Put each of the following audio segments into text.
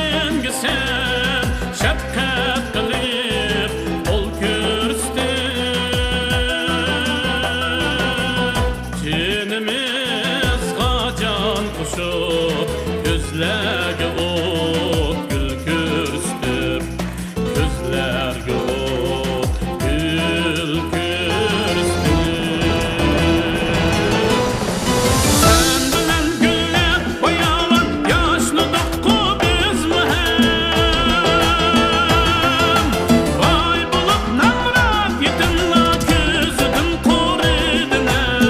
menga sen shafqat qilib qo'l ko'rsatib jinimiz jon qo'shib ko'zlarga o't gul ko'rsatib ko'zlarga o't gul ko'rsatib sen bilan gullar boyalan yoshni do'qib bizmi ham voy bo'lib namrat yetimlar ko'zidan qo'ridilar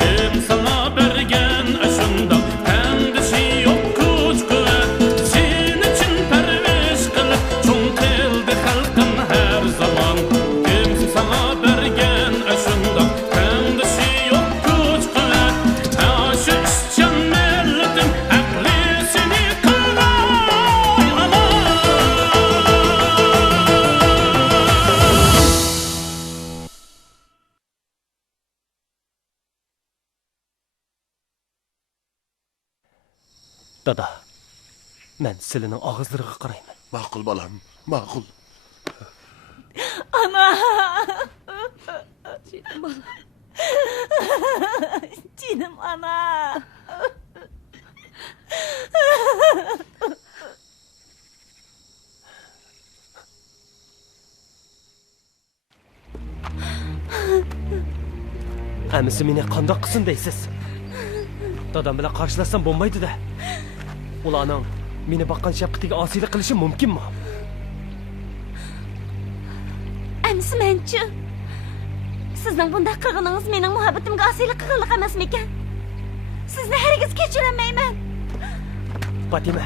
kim sana bergan ashundoq tandishi yo'q kuch-quvvat sen uchun parvish qilib cho'ng qildi xalqim har zamon kim sana bergan ashundoq tandishi yo'q kuch-quvvat shu ishchan millatim aqli seni qilg'ay aman Dada, men sizlarning og'izlariga qarayman. Ma'qul bolam, ma'qul. Ana! Canım bana. Canım ana. Amisi meni qandoq qilsin deysiz? Dadam bilan qarshilashsam bo'lmaydi-da. Ularning meni boqqan shafqatiga osiylik qilishi mumkinmi? Amsi menchi. Sizning bunday qilganingiz mening muhabbatimga osiylik qilganlik emasmikan? Sizni hargiz kechirolmayman. Fatima.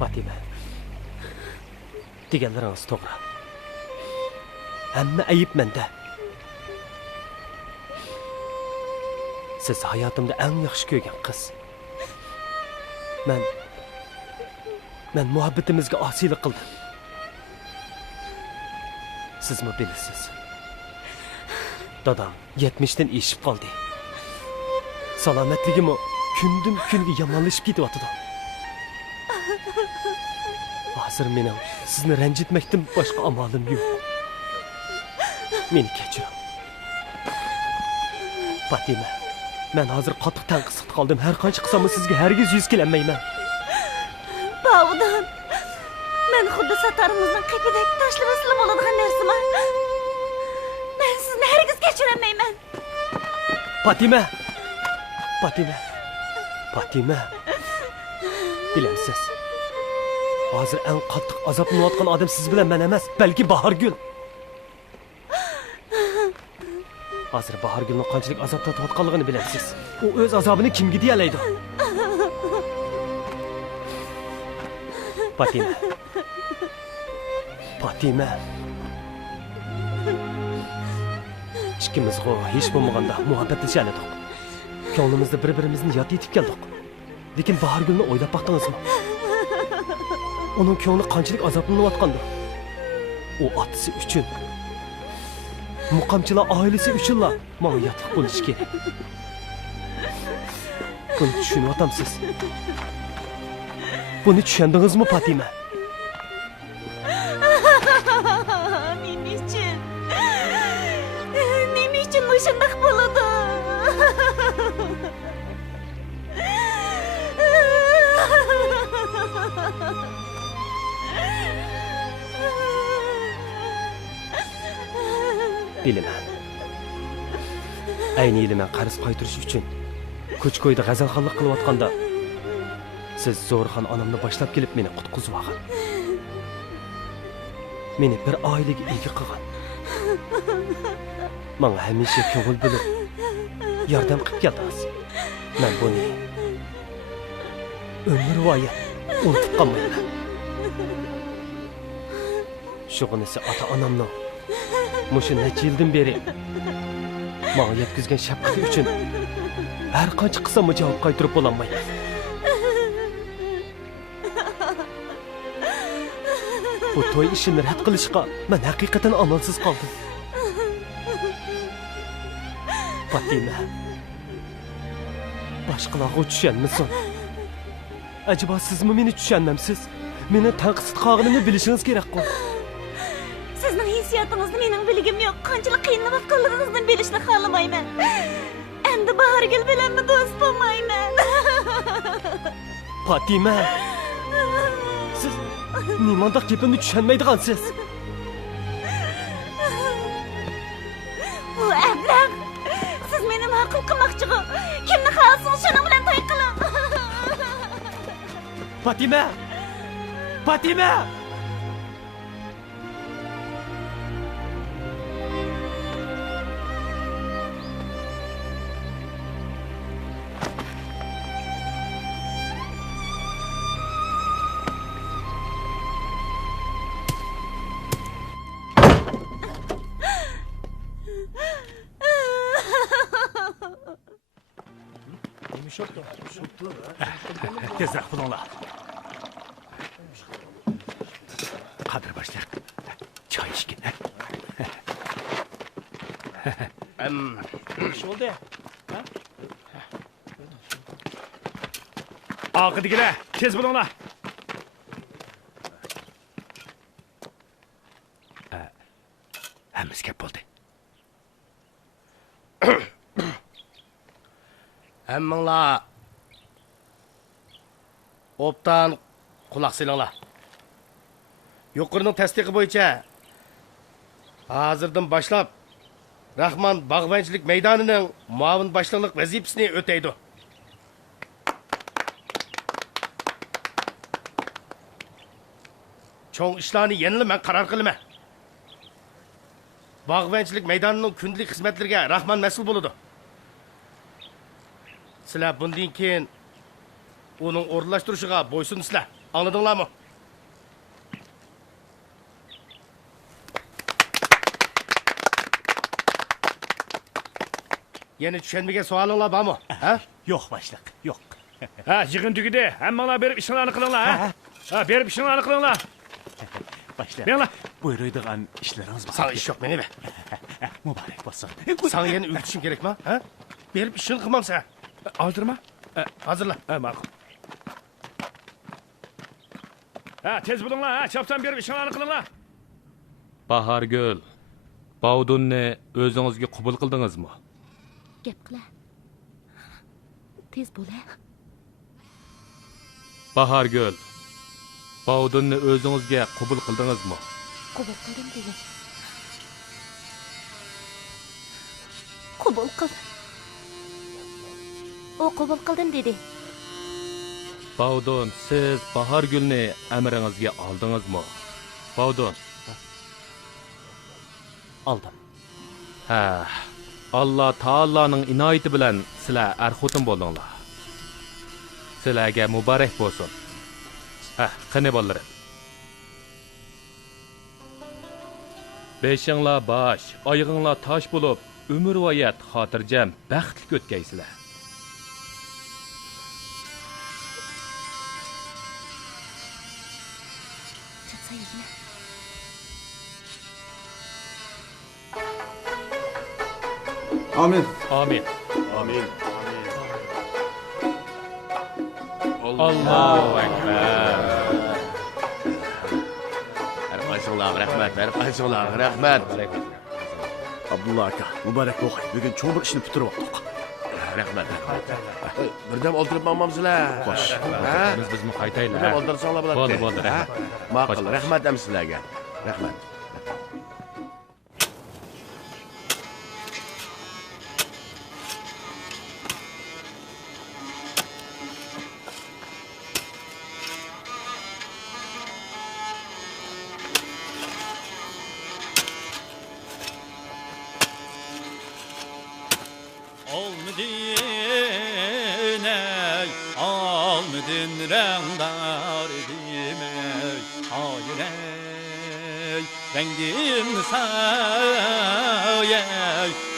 Fatima. Deganlaringiz to'g'ri. Hamma ayib menda. Siz hayotimda eng yaxshi ko'rgan qiz. Men muhabbatimizga osiylik qildim. Sizmi bilasiz? Dadam 70 dan eshib qoldi. Salomatligim kundan kunga yomonlashib ketyapti. Hozir mening sizni ranjitmakdan boshqa amolim yo'q. Meni kechiring. Fatima, men hozir qattiq tanqislik qoldim. Har qancha qilsam sizga hargiz yuz kelolmayman. Bavdan. Men xuddi satarimizning qipidagi tashlab asli bo'ladigan narsaman. Men sizni hargiz kechirolmayman. Fatima. Fatima. Bilamsiz. Hozir eng qattiq azoblanayotgan odam siz bilan men emas, balki Bahorgul. Hozir Bahorgulning qanchalik azob tortayotganligini bilasiz. U o'z azobini kimga deyalaydi? Fatima. İkimiz hech bo'lmaganda muhabbatlasha oldik. Ko'nglimizda bir-birimizni yod etib keldik. Lekin Bahorgulni o'ylab baqdingizmi? Onun ko'ngli qanchalik azoblanayotgandi. U otasi uchun, muqamchilar oilasi uchunlar menga yotiq bo'lishi kerak. Buni tushunyapsiz? Buni tushundingizmi, Fatima? Nima uchun shunday bo'ladi? Bilaman. Ayni yili men qarz qaytarish uchun ko'ch-ko'yda g'azalxonlik qilayotganda siz Zo'rxon onamni boshlab kelib meni qutqizib olgan. Meni bir oilaga ega qilgan. Menga hamisha ko'ngil bo'lib yordam qilib keldingiz. Men buni umr bo'yi unutib qolmayman. Shug'unisi ota-onamning mushu necha yildan beri menga yetkazgan shafqati uchun har qancha qilsam javob qaytarib bo'lolmayman. Bu to'y ishini rad qilishga men haqiqatan amalsiz qoldim. Fatima. Başqalarga tushunmasin. Acaba sizmi meni tushunmamsiz? Meni tanqid qilganimni bilishingiz kerak-ku. Sizning hissiyotingizni mening bilgim yo'q. Qanchalik qiynalib bilishni xohlamayman. Endi Bahargul bilanmi do'st bo'lmayman. Fatima. Siz nimandaq gapimni tushunmaydigansiz. Bu ablah. Siz meni ma'qul qilmoqchiga. Kimni xohlasangiz shuni bilan to'y qiling. Fatima. Fatima. Tezroq bo'linglar. Qadr boshliq. Choy ichgin. Ish bo'ldi. Oqidigilar, tez bo'linglar. Hammasi gap bo'ldi. Hammanglar obdan quloq solinglar. Yuqorining tasdiqi bo'yicha hozirdan boshlab Rahmon bog'bonchilik maydonining muavin boshliqlik vazifasini o'taydi. Cho'ng ishlarni yana men qaror qilaman. Bog'bonchilik maydonining kundalik xizmatlariga Rahmon mas'ul bo'ladi. Sizlar bundan keyin uning o'rinlashtirishiga bo'ysunsizlar. Angladinglarmi? Yana tushunmagan savolinglar bormi? Ha? Yo'q boshliq, yo'q. Ha, yig'in tugidi. Hammanglar berib ishlarni qilinglar, ha? Ha, berib ishlarni qilinglar. Boshliq. Menlar buyuradigan ishlaringiz bor. Sana ish yo'q, meni be. Muborak bo'lsin. Sana yana o'rgatishim kerakmi? Ha? Berib ishini qilmamsa. Hozirmi? Hozirla. Ha, ma'qul. Ha, tez bo'linglar, ha, chopdan berib ishlarni qilinglar. Bahargul, Bavdunni o'zingizga qabul qildingizmi? Gap qila. Tez bo'la. Bahargul, Bavdunni o'zingizga qabul qildingizmi? Qabul qildim dedi. Qabul qil. O qabul qildim dedi. Bavdun, siz Bahargulni amringizga oldingizmi? Bavdun. Aldım. Ha, Allah Taalaning inoyati bilan sizlar er-xotin bo'ldinglar. Sizlarga muborak bo'lsin. Ha, qani bolalarim. Beshinglar bosh, oyog'inglar tosh bo'lib, umrvoyat xotirjam, baxtli o'tkaysizlar. Amin. Amin. Amin. Allahu akbar. Arqaysinglar, rahmat, arqaysinglar, rahmat. Abdullah aka, muborak bo'lg'ay. Bugun cho'ng bir ishni bitirib oldik. Rahmat. Birdam o'ldirib olmamsizlar. Xo'sh. Ha? Biz qaytaylar. Birdam o'ldirsanglar bo'ladi. Bo'ldi, bo'ldi, rahmat. Ma'qul, rahmat ham sizlarga. Rahmat. Almedin rengdar dimey hayır ey rengin say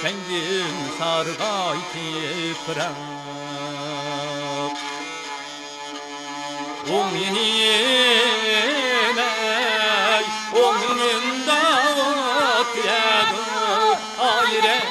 rengin sargay tiprak O'nginin dağıt yadı hayır ey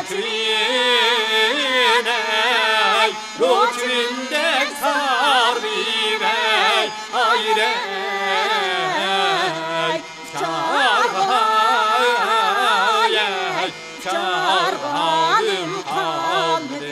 Roçviney, roçvindek sarvirey, ayrey, çargayey, çargayım kaldı.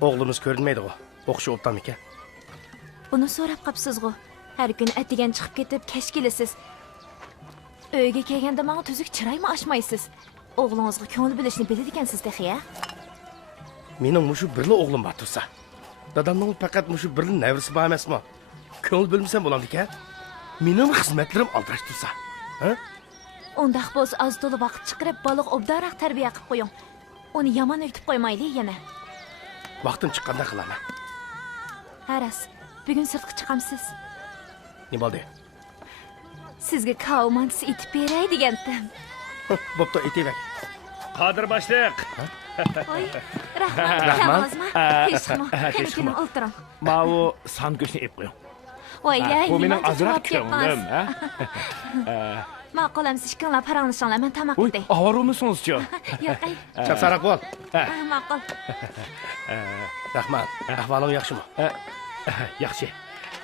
Oğlumuz görünmeydi o. Okuşu optan ekan. Buni so'rab qapsiz-ku. Har kuni atigan chiqib ketib, kech kelasiz. Uyga kelganda menga tuzuk chiraymi ochmaysiz? O'g'lingizga ko'ngil bilishni biladi ekansiz dexiya. Mening mushu birli o'g'lim bor tursa. Dadamning faqat mushu birli nevrisi bor emasmi? Ko'ngil bilmasam bo'ladi ekan. Mening xizmatlarim aldirash tursa. Ha? Undaq bo'lsa az to'la vaqt chiqarib baliq obdaroq tarbiya qilib qo'ying. Uni yomon o'rtib qo'ymaylik yana. Vaqtim chiqqanda qilaman. Haras, bugun sirtqa chiqamsiz. Ne bo'ldi? Sizga kavmantisi etib beray degandim. Bo'pti, aytayver. Qodir boshliq. Voy, rahmat. Hech qilma. Keling, o'tiring. Ma'u san go'shtni ep qo'ying. Voy, Bu mening azroq ko'nglim, ha? Ma'qulamsiz ishkinglar paranglashinglar, men tamoq Uy, qilay. og'irmisizchi? Yo'q, Chapsaroq bo'l. ma'qul. Rahmat. Ahvoling yaxshimi? Yaxshi.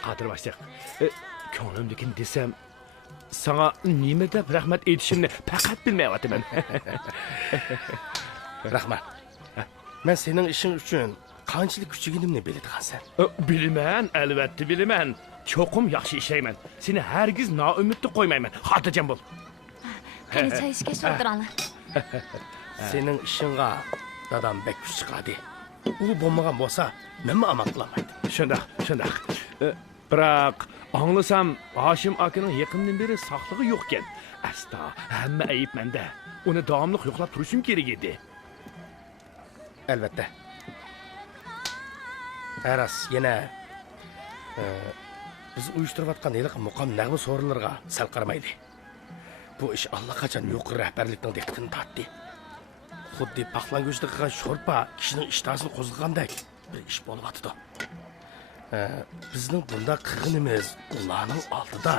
Qodir boshliq. Ko'nglimnikin desam, sana nima deb rahmat aytishimni faqat bilmayapman. Rahmat. Men sening ishing uchun qanchalik kuchliginimni biladigansan. Bilaman, albatta bilaman. Cho'qim yaxshi ishlayman. Seni hargiz noumidni qo'ymayman. Xotirjam bo'l. Qani choy ishga o'tiringlar. Sening ishingga dadam bek kuch chiqadi. U bo'lmagan bo'lsa, menmi amal qilmaydi. Shundoq. Biroq anglasam, Hoshim akaning yaqindan beri sog'lig'i yo'q ekan. Asta, hamma ayib menda. Uni davomli yo'qlab turishim kerak edi. Albatta. Aras yana biz uyushtirayotgan yiliq muqam nag'mi so'rinlarga sal qaramaydi. Bu ish allaqachon yuqori rahbarlikning diqqatini tortdi. Xuddi paxlango'shda qilgan sho'rpa kishining ishtahasini qo'zg'agandek bir ish bo'lyapti. Bizning bunda qilganimiz ularning oldida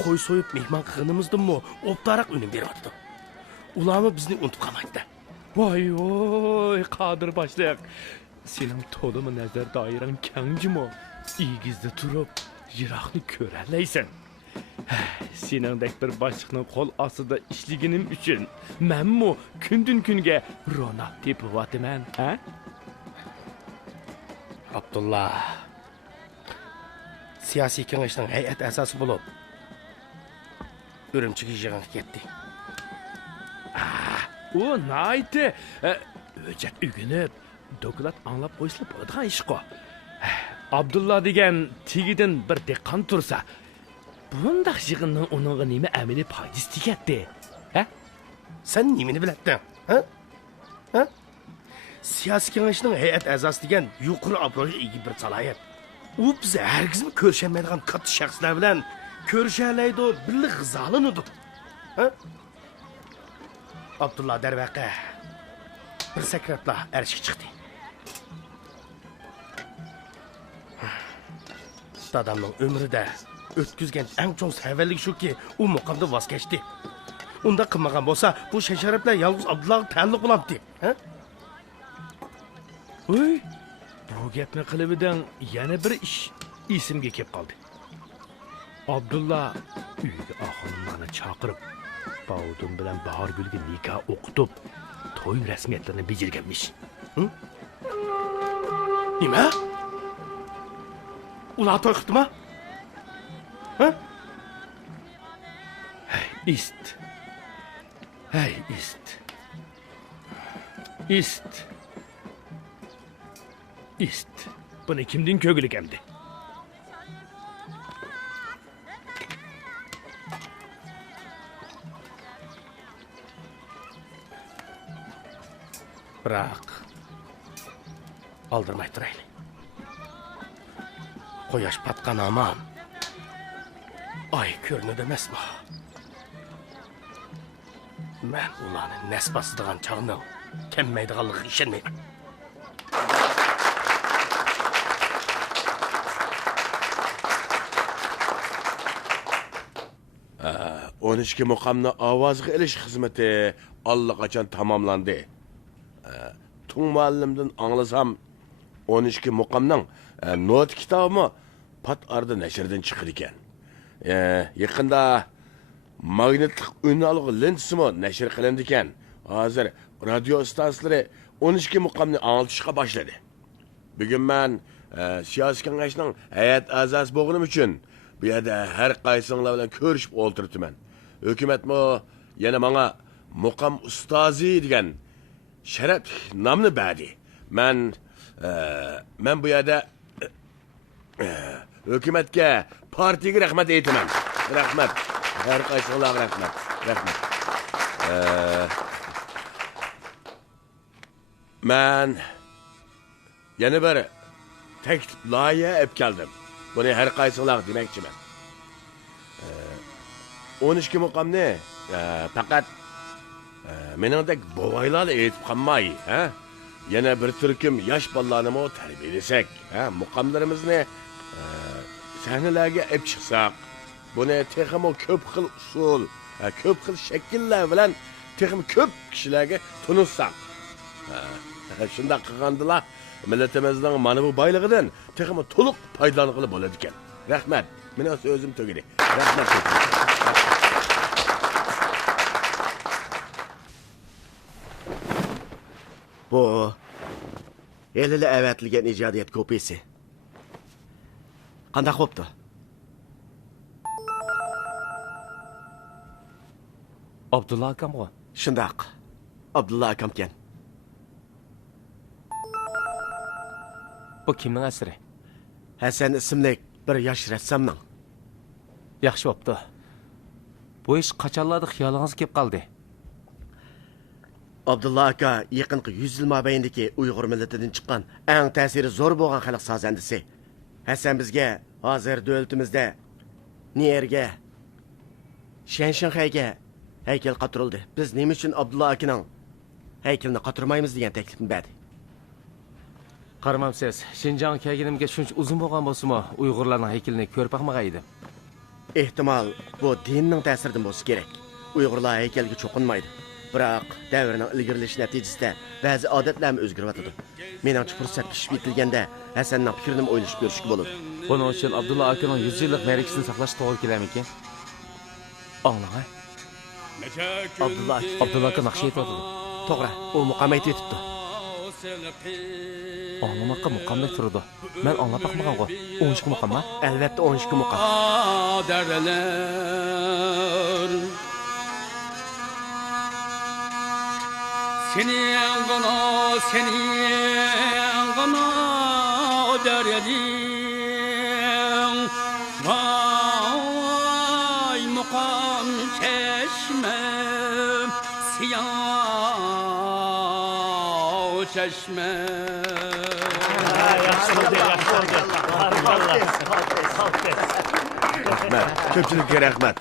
qo'y so'yib mehmon qilganimizdimi o'ptaroq unum beryapti. Ularni bizni unutib qolmaydi. Voy, Qodir boshliq. Sening to'limi nazar doirang kangjimi? Igizda turib, yiroqni ko'ralaysan. Seningdek bir boshliqning qo'l ostida ishlaginim uchun menmi kundan kunga ro'naq tepib-o'taman, ha? Abdulla siyosiy kengashning hay'at a'zosi bo'lib, Urumchiga yig'inga ketdi. U naydi? O'jat ugunib, doklad anglab qo'ysa bo'ladigan ish-ku. Abdulla degan tegidan bir dehqon tursa, bundaq yig'inning uningga nima amaliy foydasi tegadi? Ha? Sen nimani bilading? Ha? Siyosiy kengashning hay'at a'zosi degan yuqori obro'ga ega bir salohiyat. U biz hargizmi ko'rishamaydigan katta shaxslar bilan ko'rishalaydi, birga g'izolanadi. Ha? Abdulla darvaqa bir sakrabla arshga chiqdi. Dadamning umrida o'tkazgan eng chong savallik shuki, u muqamda voz kechdi. Unda qilmagan bo'lsa, bu sharaflar yolg'iz Abdullaga taalluq bo'lardi. Ha? Uy, bu gapni qilibidan yana bir ish esimga kelib qoldi. Abdulla uyga oxunlarni chaqirib, Bavudun bilan Bahorgulga nikoh o'qitib, to'y rasmiyatlarini bajarganmish. Nima? Ular to'y qildimi? Ha? Ist. Hey, ist. Ist. Ist. Buni kimning ko'ngli keldi? Biroq oldirmay turaylik. Quyosh patgan amam. Ay ko'rinadi emasmi? Men ularni nasbasidigan chog'ning kelmaydiganligiga ishonmayman. 12 muqamni ovozga ilish xizmati allaqachon tamomlandi. Tun muallimdan anglasam 12 muqamning not kitobi pat arda nashrdan chiqdi ekan. Yaqinda magnetlik unalg'i lensimi nashr qilindi ekan. Hozir radio stansiyalari 12 muqamni anglatishga boshladi. Bugun men siyosiy kengashning hay'at a'zosi bo'lganim uchun bu yerda har qaysinglar bilan ko'rishib o'ltiribman. Hukumatmi yana menga muqam ustozi degan sharaf nomni berdi. Men bu yerda hukumatga, partiyaga rahmat aytaman. Rahmat. Har qaysinglarga rahmat. Rahmat. Men yana bir taklif loyiha olib keldim. Buni har qaysinglar demoqchiman. 12 muqamni faqat meningdek boboylar aytib qolmay, ha? Yana bir turkum yosh bolalarni tarbiyalasak, ha? Muqamlarimizni sahnalarga olib chiqsak, buni texmo ko'p xil usul, ko'p xil shakllar bilan texmo ko'p kishilarga tunutsak. Shunday qilgandilar millatimizning mana bu boyligidan texmo to'liq foydalanib bo'ladi ekan. Rahmat. Meni so'zim tugadi. Rahmat. Bu elili avatilgan ijodiyat kopiyasi. Qanday bo'pti? Abdulla akamga. Shundoq. Abdulla akamkan. Bu kimning asari? Hasan ismli bir yosh rassomning. Yaxshi bo'pti. Bu ish qachonlarda xiyolingizga kelib qoldi? Abdulla aka yaqinqi 100 yil mobaynidagi Uyg'ur millatidan chiqqan eng ta'siri zo'r bo'lgan xalq sozandisi. Hasan bizga hozir davlatimizda Niyerga, Shanshanxayga haykal qatirildi. Biz nima uchun Abdulla akaning haykalini qatirmaymiz degan taklifni berdi. Qaramamsiz, Shinjong kelganimga shuncha uzun bo'lgan bo'lsa-mu, Uyg'urlarning haykalini ko'rib boqmagan edim. Ehtimol bu dinning ta'siridan bo'lsa kerak. Uyg'urlar haykalga cho'qinmaydi. Biroq davrning ilgirilishi natijasida ba'zi odatlarni o'zgaryapti. Meningcha fursat pishib yetilganda Hasanning fikrini o'ylashib ko'rishga bo'ladi. Buning uchun Abdulla akaning 100 yillik ma'rikasini saqlash to'g'ri kelarmikan? Anglang. Abdulla aka naqsh aytadi. To'g'ri, u muqam aytibdi. Anglamoqqa muqamdek turdi. Men anglab boqmagan-ku. 12 muqammi? Albatta 12 muqam. Derler senin gana derelin vay muqam çeşme siyah çeşme. Rahmat. Ko'pchilikka rahmat.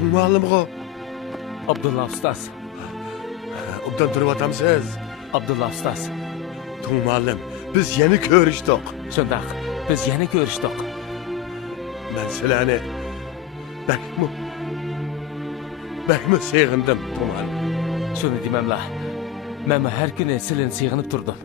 Bu muallimga Abdulla ustoz. obdan turib Abdulla ustoz. Tun muallim, biz yana ko'rishdik. Shundoq, biz yana ko'rishdik. Men sizlarni bakmi seg'indim, Tun muallim. Shuni demamla. Men har kuni sizlarni seg'inib turdim.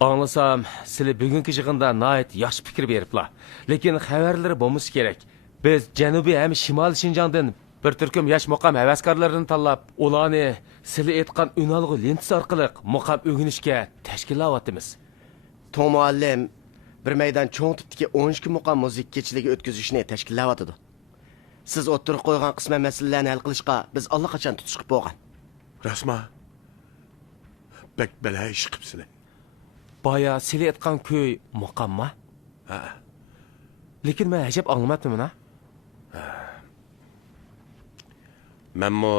Anlasam, sizlar bugungi yig'inda nihoyat yaxshi fikr beriblar. Lekin xabarlari bo'lmasi kerak. Biz Janubiy ham Shimoliy Shinjongdan bir turkum yosh muqam havaskorlarini tanlab, ularni sizlar aytgan unalg'u lentasi orqali muqam o'rganishga tashkillayapmiz. To'ng muallim bir maydon cho'ng tipdagi 12 muqam muzik kechaligi o'tkazishni tashkillayotdi. Siz o'ttirib qo'ygan qisma masalalarni hal qilishga biz allaqachon tutishib bo'lgan. Rasma. Bek bela ish qilibsizlar. Baya sizlar aytgan ko'y muqamma? Ha. Lekin men ajab anglamadim-a? Menmo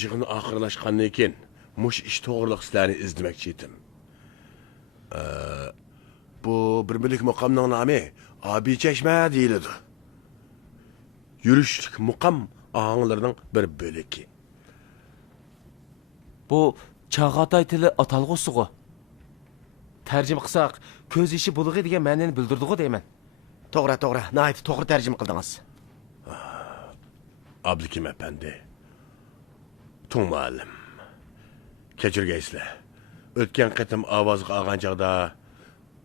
yig'in oxirlashgandan keyin mush ish to'g'riliq sizlarni izlamoqchi edim. Bu bir birlik muqamning nomi Abi Chashma deyiladi. Yurishlik muqam ağanlarının bir böleki. Bu Çağatay tili atalg'usigu. Tarjima qilsak, ko'z ishi bulug'i degan ma'noni bildirdi-ku deyman. To'g'ri, nihoyat to'g'ri tarjima qildingiz. Abdukim efendi. To'ng muallim. Kechirgaysizlar. O'tgan qatim ovozga olgan chaqda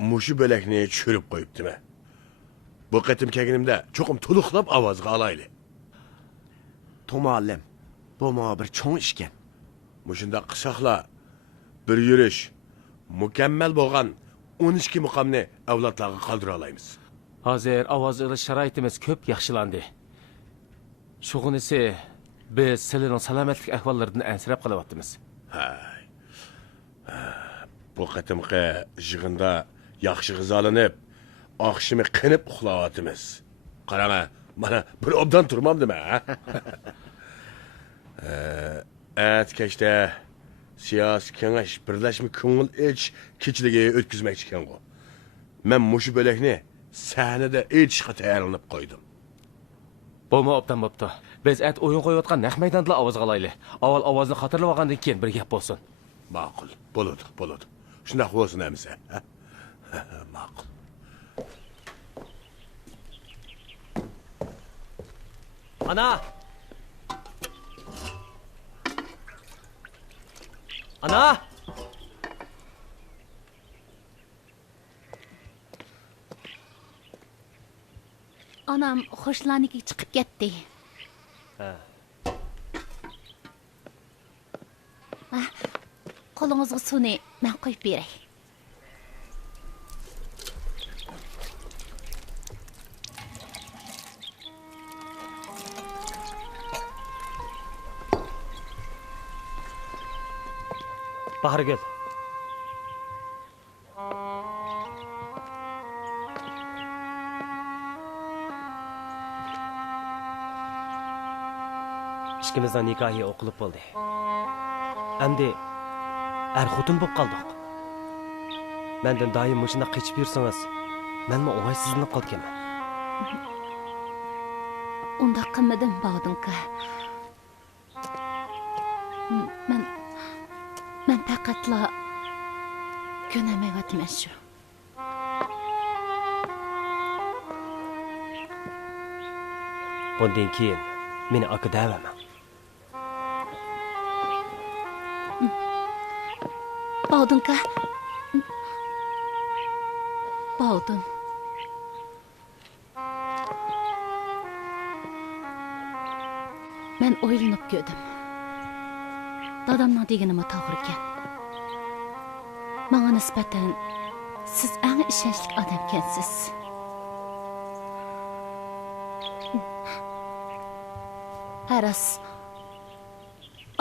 mushu bo'lakni tushirib qo'yibdimi? Bu qatim kelganimda cho'qim to'liqlab ovozga olayli. To'ng muallim, bu bir cho'ng ish ekan. Mushunda qisaqla bir yurish mukammal bo'lgan 12 muqamni avlodlarga qoldira olamiz. Hozir ovoz olish sharoitimiz ko'p yaxshilandi. Shug'unisi biz sizlarning salomatlik ahvollaridan ansirab qolyapmiz. Hay. Bu qatimqi yig'inda yaxshi g'izolanib, oqshimi qinib uxlayapmiz. Qarama, mana bir obdan turmamdimi, ha? Kechda siyosiy kengash birlashma ko'ngil elch kechligi o'tkazmoqchi ekan-ku. Men mushu bo'lakni sahnada aytishga tayyorlanib qo'ydim. Bo'lma obdan bo'pti. Biz o'yin qo'yayotgan naq maydonda ovoz olaylik. Avval ovozni xotirlab olgandan keyin bir gap bo'lsin. Ma'qul, bo'ladi. Shunday bo'lsin hamsa. Ma'qul. Ana! Anam xo'shlaniki chiqib ketdi. Qo'lingizga suvni men qo'yib beray. Bahargul. İkimizden nikahi o'qilib bo'ldi. Endi xotin bo'lib qoldik. Mendan doim mushunda qechib yursangiz, menmi o'g'aysizlanib qolganman. Unda qilmadim, Bog'dinka. Men faqatla ko'namayotman shu. Bundan keyin meni aka da'vaman. Bog'dinka. Bog'din. Men o'ylanib ko'rdim. Dadamning deganimi to'g'ri ekan. Menga nisbatan siz eng ishonchli odam ekansiz. Aras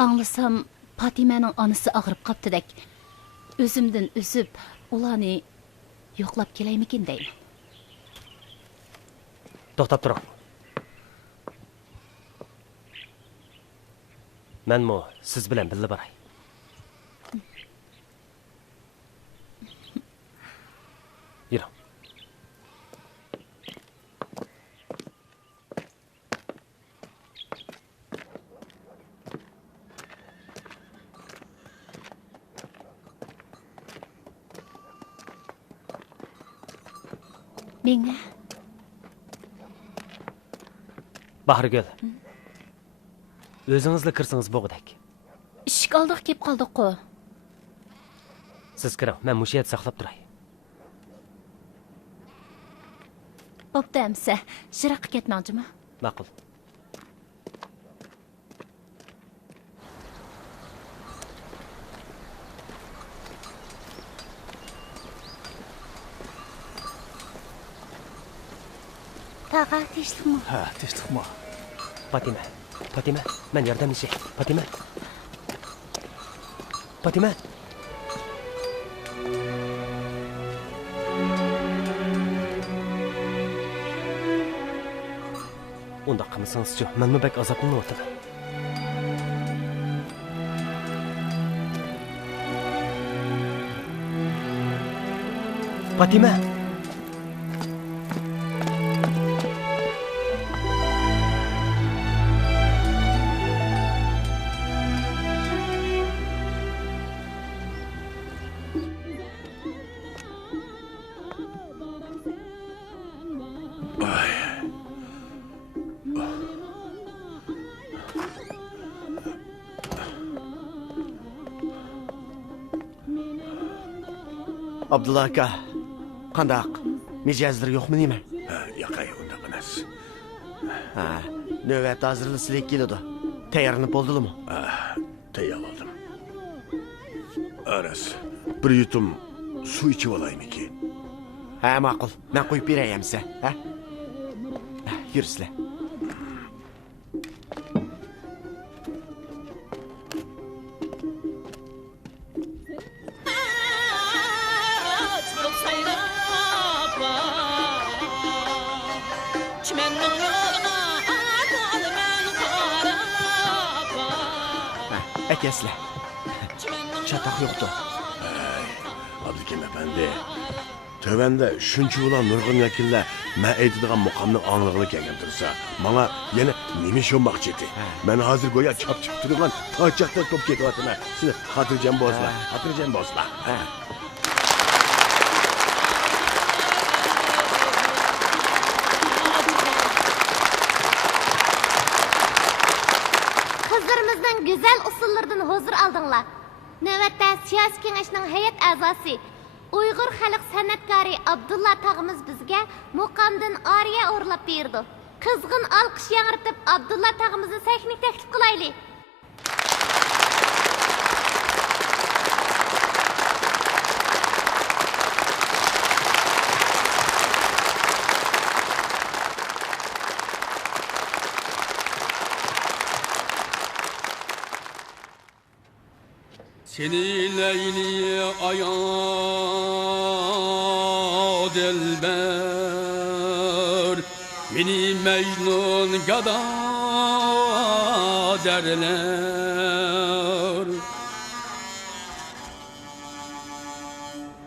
anglasam Fatimaning onasi og'rib qoptidek. O'zimdan o'zib ularni yo'qlab kelaymikin deyman. To'xtab turing. Menmi siz bilan birga boray. Yuring. Menga Bahargul. O'zingizla kirsangiz bo'g'dak. ishq oldiq kelib qoldik-ku. Siz kiring, men mushu yerda saqlab turay. Bo'pti amsa, shiraqqa ketmoqchimi? Ma'qul. Tag'a tinchlikmi? Ha, tinchlikmi? Fatima, men yordamlashay. Fatima. Unda qilmasangiz-chi, menmi bak azoblanyapman. Fatima. Abdullah aka, qandaq? Mijozlar yo'qmi nima? Yo'qay, undaq emas. Ha, navbat hozirlashlik keladi. Tayyorlanib bo'ldingmi? Tayyor oldim. Aras, bir yutum suv ichib olaymi-ki? Ha, ma'qul. Men qo'yib berayamsa, ha? Yursizlar. Akaslar. Chatoq yo'qdi. Abdukim efendi, tövende shuncha ulan nurg'un vakillar men aytadigan muqomning onglig'ini kelgan tursa, menga yana nima sho'moqchi edi. Men hozir go'yo chopchib turgan tochaqda to'p ketyapman. Siz xotirjam bo'lsizlar. Kızlarımızdan güzel usullardan huzur aldыңlar. Növətdə siyasi kengəşinin heyət əzası Uyghur xalq sənətkari Abdullah tağımız bizə muqamdan ariya orlab berdi. Qızğın alqış yanırtıb Abdullah tağımızı səhnik təklif qılaylı. Seni Leyli aya dilber, beni Mecnun gada derler.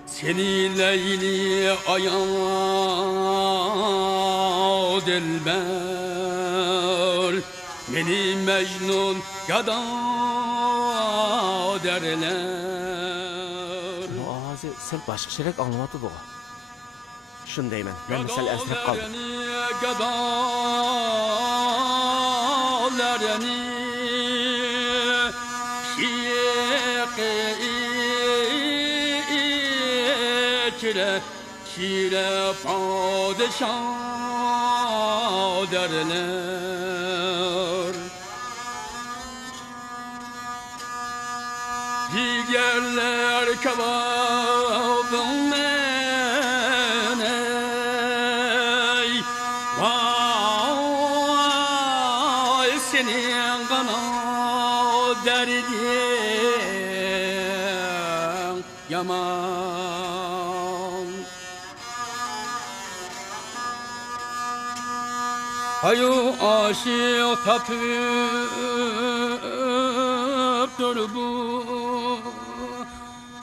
Seni Leyli aya dilber, beni Mecnun gada derler. Ozi sal boshqa shirak anglamoqda bu. Shundayman. Men sal asrab qoldim. Gadolarni şire padişah derler. Diğerler kebabım meney, vay senin kana derdin yaman. Ayu aşık tapıp dur bu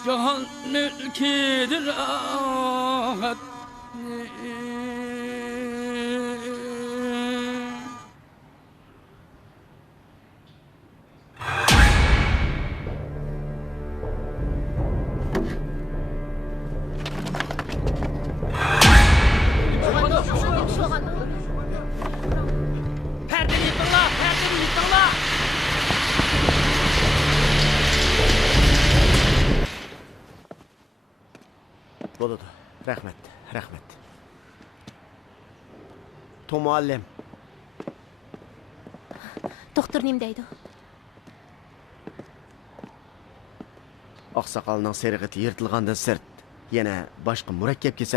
Cahan mülkidir rahat. Perdeni yıkınla! Bo'ladi. Rahmat. Tom muallim. Doktor nima deydi? Oqsoqolning serig'iti yirtilgandan sirt yana boshqa murakkab